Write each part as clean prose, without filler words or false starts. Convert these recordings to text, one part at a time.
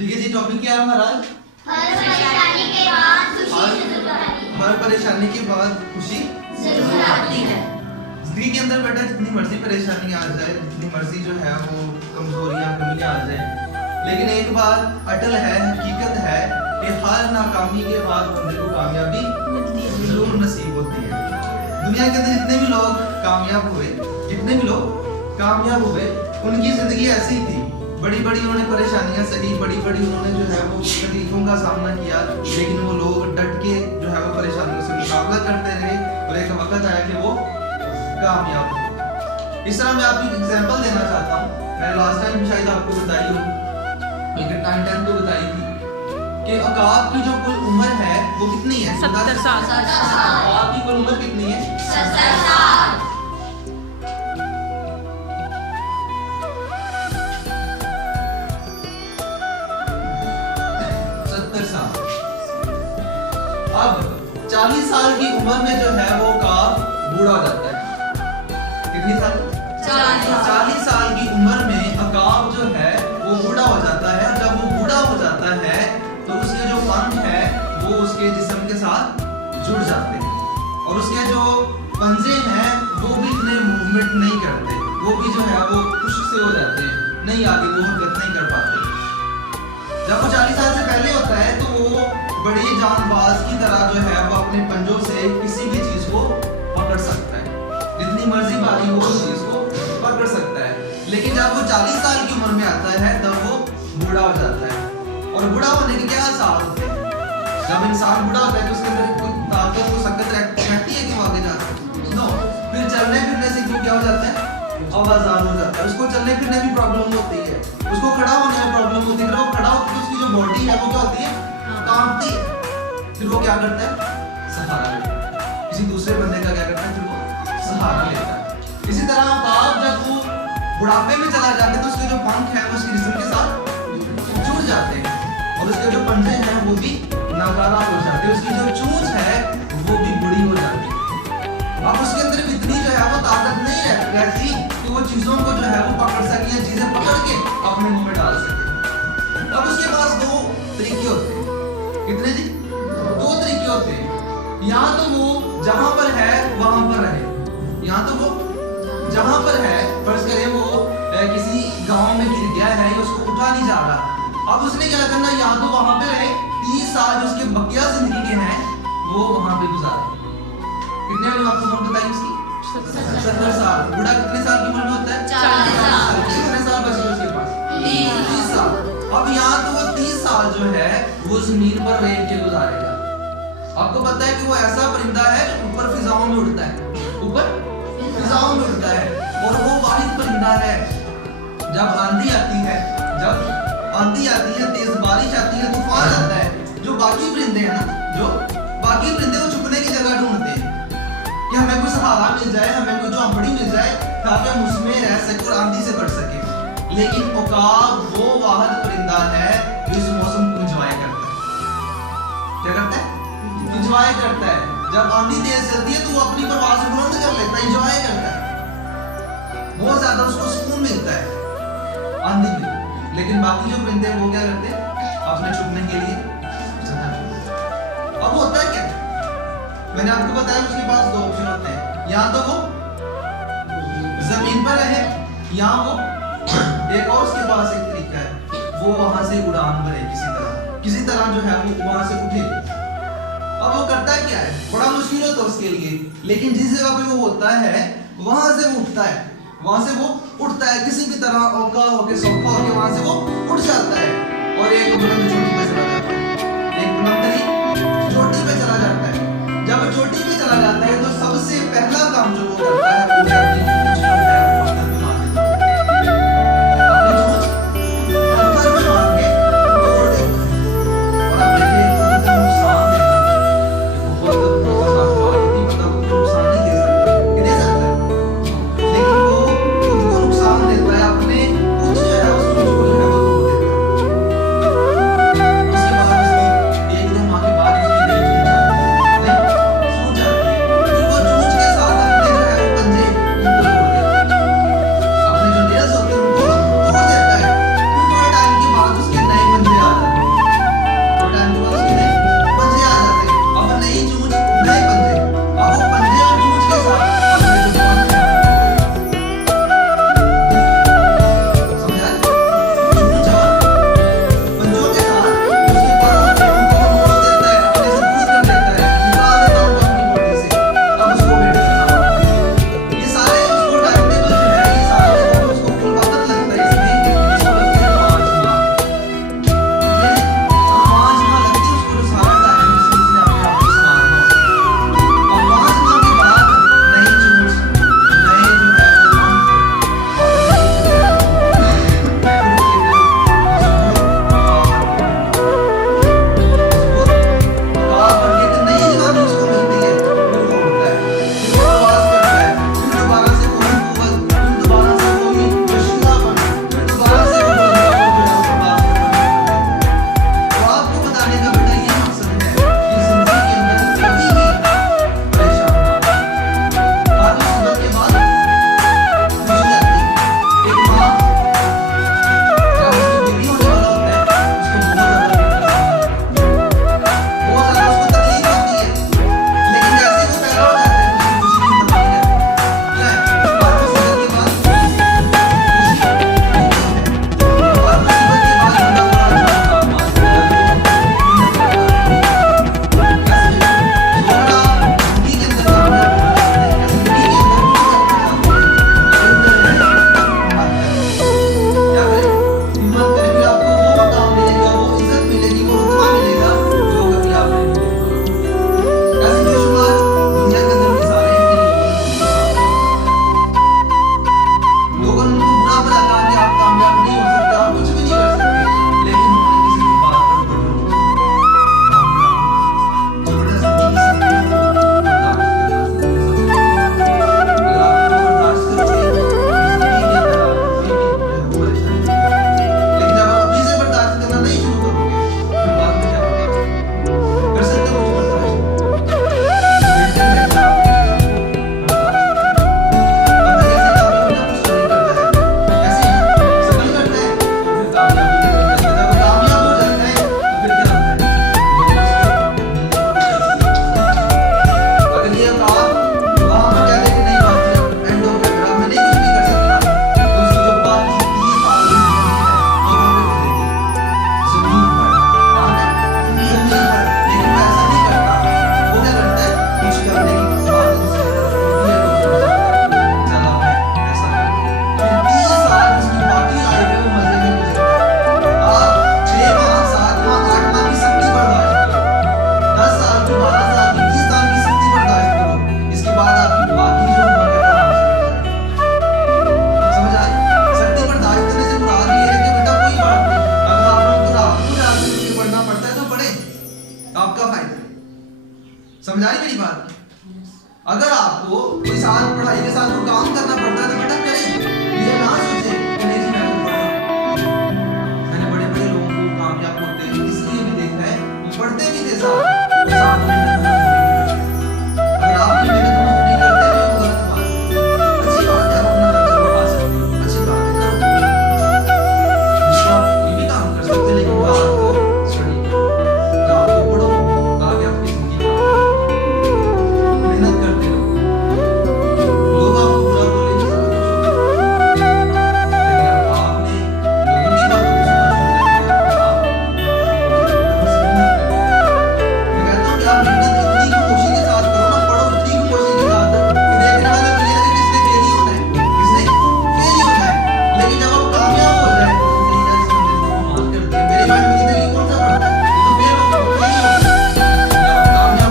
ठीक है जी, टॉपिक क्या है हमारा? हर परेशानी के बाद खुशी जरूर आती है। हर परेशानी के बाद खुशी जरूर आती है। जिंदगी के अंदर बेटा जितनी मर्जी परेशानी आ जाए, जितनी मर्जी जो है वो कमजोरियां कमियां आ जाए, लेकिन एक बात अटल है, हकीकत है कि हर नाकामी के बाद बंदे को कामयाबी जरूर नसीब होती है। दुनिया के अंदर जितने भी लोग कामयाब हुए, जितने भी लोग कामयाब हुए, उनकी जिंदगी ऐसी ही थी। बड़ी बड़ी उन्होंने परेशानियां सही, बड़ी बड़ी उन्होंने जो है वो तकलीफों का सामना किया, लेकिन वो लोग डट के जो है वो परेशानियों से मुकाबला करते रहे और एक वक्त आया कि वो कामयाब हुए। इस तरह मैं आपको एक एग्जांपल देना चाहता हूँ। मैं लास्ट टाइम शायद आपको बताई हो, लेकिन 9-10 को बताई थी कि अकाब की जो कुल उम्र है वो कितनी है? 70 साल। अकाब की कुल उम्र कितनी है? 70 साल। अब 40 साल की उम्र में जो है वो अकाब बूढ़ा हो जाता है। कितनी साल? 40 साल की उम्र में अकाब जो है वो बूढ़ा हो जाता है। जब वो बूढ़ा हो जाता है तो उसके जो पंख है वो उसके जिस्म के साथ जुड़ जाते हैं और उसके जो पंजे हैं वो भी इतने मूवमेंट नहीं करते, वो भी जो है वो खुश्क से हो जाते हैं, नहीं आगे वो हरकत नहीं कर पाते। जब वो 40 साल से पहले होता है तो वो बड़ी जानबाज की तरह जो है वो अपने पंजों से किसी भी चीज को पकड़ सकता है, जितनी मर्जी भारी हो उस चीज को पकड़ सकता है। लेकिन जब वो 40 साल की उम्र में आता है तब वो बूढ़ा हो जाता है। और बूढ़ा होने के क्या आसार होते हैं? जब इंसान बूढ़ा होता है तो उसके अंदर कोई ताकत को सकत रहती है कि वो आगे जाता है? नो। फिर चलने फिरने से क्यों क्या हो जाता है? आवाज़ान हो जाता है। उसको चलने फिरने में प्रॉब्लम होती है, उसको खड़ा होने में प्रॉब्लम होती है। वो खड़ा होकर उसकी जो बॉडी है वो क्या होती है? कांपती है। फिर वो क्या करता है? सहारा लेता है। किसी दूसरे बंदे का क्या करता है? फिर वो सहारा लेता है। इसी तरह आप जब वो बुढ़ापे में चला जाता है तो उसके जो पंख है वो उसके जिस्म के साथ जुड़ जाते हैं और उसके जो पंजे हैं वो भी नाकारा हो जाते हैं, उसकी जो चोंच है वो भी बुरी हो जाती है। अब उसके अंदर भी इतनी जो है वो ताकत नहीं रहती कि वो चीजों को जो है वो पकड़ सके या चीजें पकड़ के अपने मुंह में डाल सके। अब उसके पास दो तरीके होते हैं। कितने जी? 2 तरीके होते हैं। या तो वो जहां पर है वहां पर रहे, या तो वो जहां पर है, फर्ज करें वो किसी गांव में गिर गया है या उसको उठा नहीं जा रहा, अब उसने क्या करना? या तो वहां पे रहे, 30 साल जो उसके बकिया जिंदगी के हैं वो वहां पे गुजारे। कितने वाली आपको उम्र बताई उसकी? 70 साल। बूढ़ा कितने साल की उम्र में होता है? 40 साल। कितने साल बचे उसके पास? 30 साल। अब यहाँ तो वो 30 साल जो है वो जमीन पर रेत के गुजारेगा। आपको पता है कि वो ऐसा परिंदा है जो ऊपर फिजाओं में उड़ता है, ऊपर फिजाओं में उड़ता है और वो वाहिद परिंदा है। जब आंधी आती है, जब आंधी आती है, तेज बारिश आती है, तूफान आता है, जो बाकी परिंदे हैं ना, जो बाकी परिंदे वो छुपने की जगह ढूंढते हैं कि हमें कोई सहारा मिल जाए, हमें कोई झोंपड़ी मिल जाए ताकि हम उसमें रह सके और आंधी से बच सके। लेकिन उकाब वो वाहिद परिंदा है जो इस मौसम को एंजॉय करता है। क्या करता है? एंजॉय करता है। जब आंधी तेज चलती है तो वो अपनी परवाज़ बुलंद कर लेता है, एंजॉय करता है, बहुत ज्यादा उसको सुकून मिलता है आंधी में। लेकिन बाकी जो परिंदे हैं वो क्या करते हैं? अपने छुपने के लिए अब होता है क्या? मैंने आपको बताया उसके पास 2 ऑप्शन होते हैं, या तो वो जमीन पर रहे या वो एक और उसके पास एक तरीका है, वो वहां से उड़ान भरे, किसी तरह जो है वो वहां से उठे। अब वो करता है क्या है? बड़ा मुश्किल होता है उसके लिए, लेकिन जिस जगह पे वो होता है वहां से वो उठता है, वहां से वो उठता है, किसी भी तरह औका होके सौखा होके वहां से वो उठ जाता है और एक बुलंद चोटी पे चला जाता है, एक बुलंद चोटी पे चला जाता है। जब चोटी पे चला जाता है तो सबसे पहला काम जो वो करता है वो है अपनी पूंछ जो है वो पत्थर पे मार देता है। अपनी पूंछ पत्थर पे मार के तोड़ देता है और अब देखिए कितना नुकसान देता है। बहुत खतरनाक बात होती है, मतलब नुकसान नहीं दे सकता, कि दे सकता है, लेकिन वो उनको नुकसान देता है। अपने पूंछ जो है उस पूंछ को जो है वो समझ आ रही मेरी बात? अगर आपको कोई साथ पढ़ाई के साथ कोई काम करना पड़ता है तो बेटा करें, ये ना सोचे कि नहीं जी मैं तो पढ़ रहा हूं। मैंने बड़े बड़े लोगों को कामयाब होते इसलिए भी देखा है, वो पढ़ते भी थे साथ में अगर आप भी मेहनत नहीं करते तो वो गलत बात है। अच्छी बात है, आप अपना लक्ष्य बढ़ा सकते हो, अच्छी बात है, करो। ये भी काम कर सकते, लेकिन बात स्टडी का आपको पढ़ो आगे आपकी जिंदगी में मेहनत करते रहो। लोग आपको बुरा बोलेंगे सब कुछ होगा, लेकिन अब आपने लोगों की बातों को समझना है। बस मेहनत करो। मैं कहता हूँ कि आप मेहनत इतनी खामोशी के साथ करो ना, पढ़ो इतनी खामोशी के साथ कि देखने वाले को ये लगे कि इसने फेल ही होना है, इसने फेल ही होना है। लेकिन जब आप कामयाब हो जाए तो नहीं यार इसने मेरे को कमाल कर दिया, मेरे भाई मेरी जिंदगी कौन सा पढ़ता है, ये तो फेल हो फेल ही होगा। जब आप कामयाब हो जाएंगे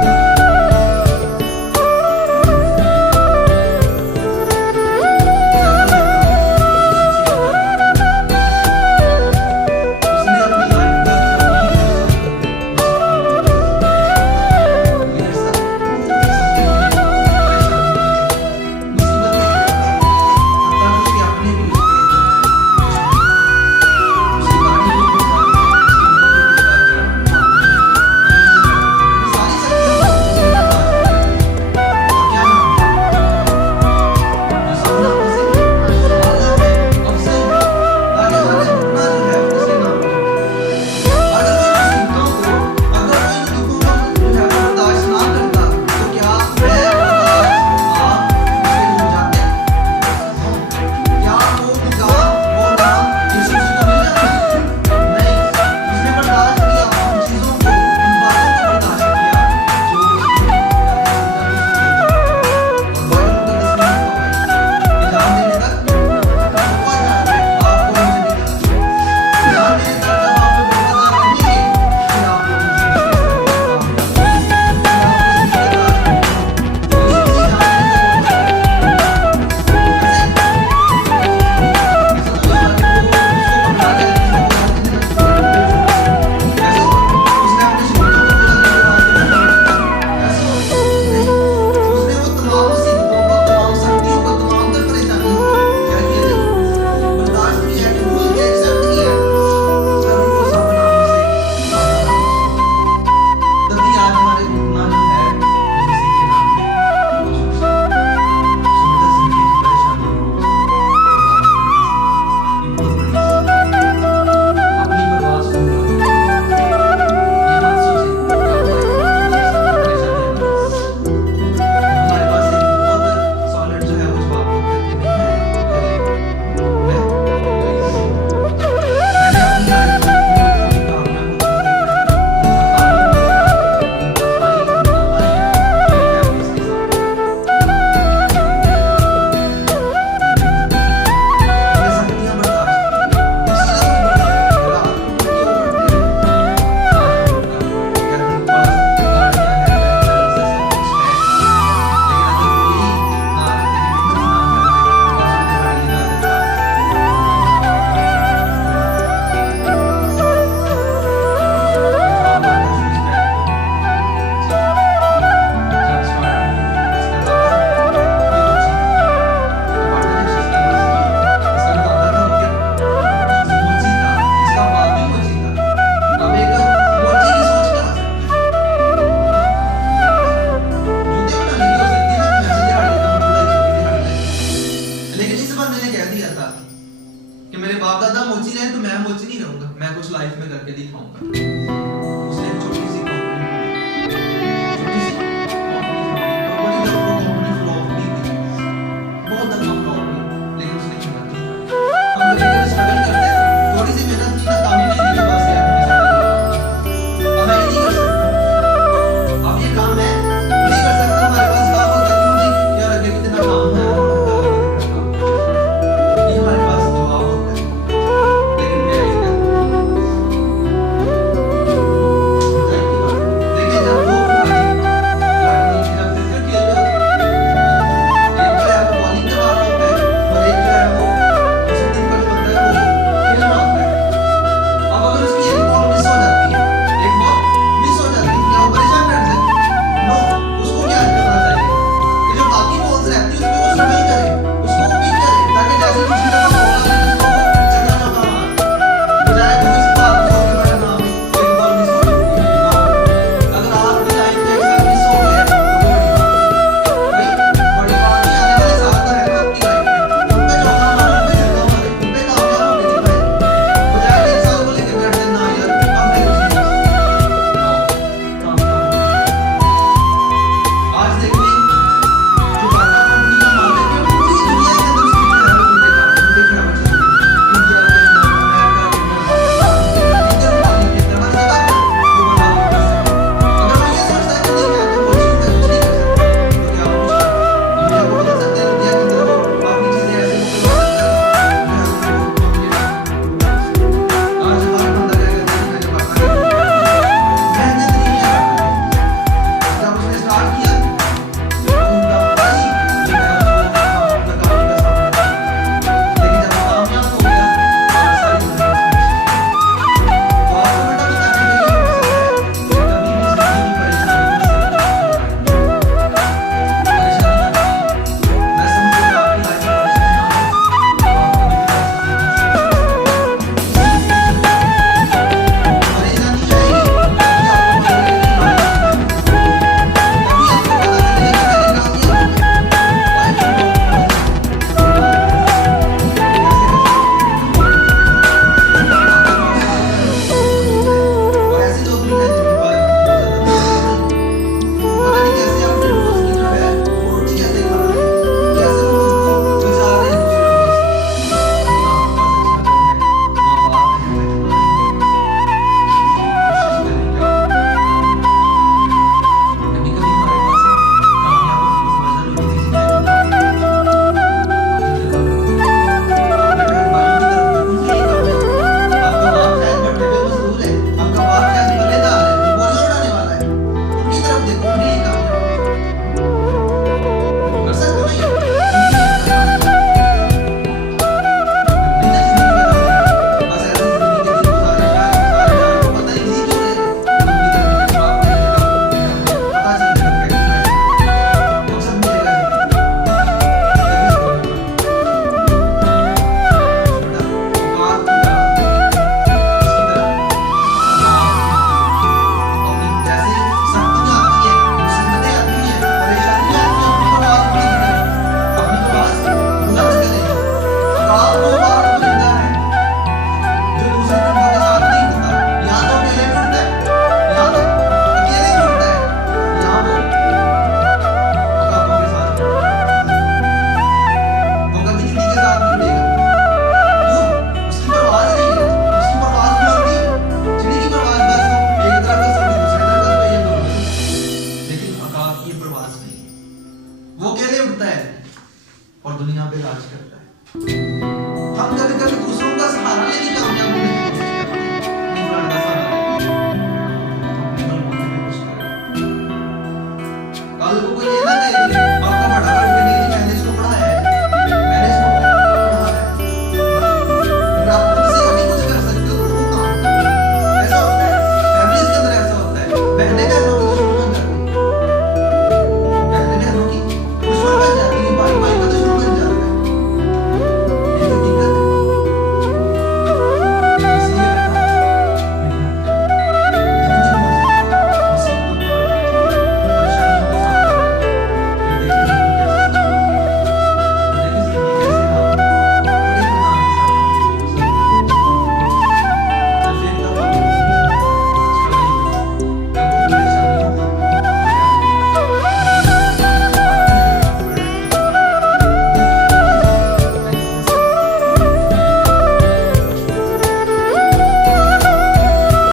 फिर उसने अपनी लाइफ का ये सब कि मेरे बाप दादा मोची रहे तो मैं मोची नहीं रहूंगा, मैं कुछ लाइफ में करके दिखाऊंगा।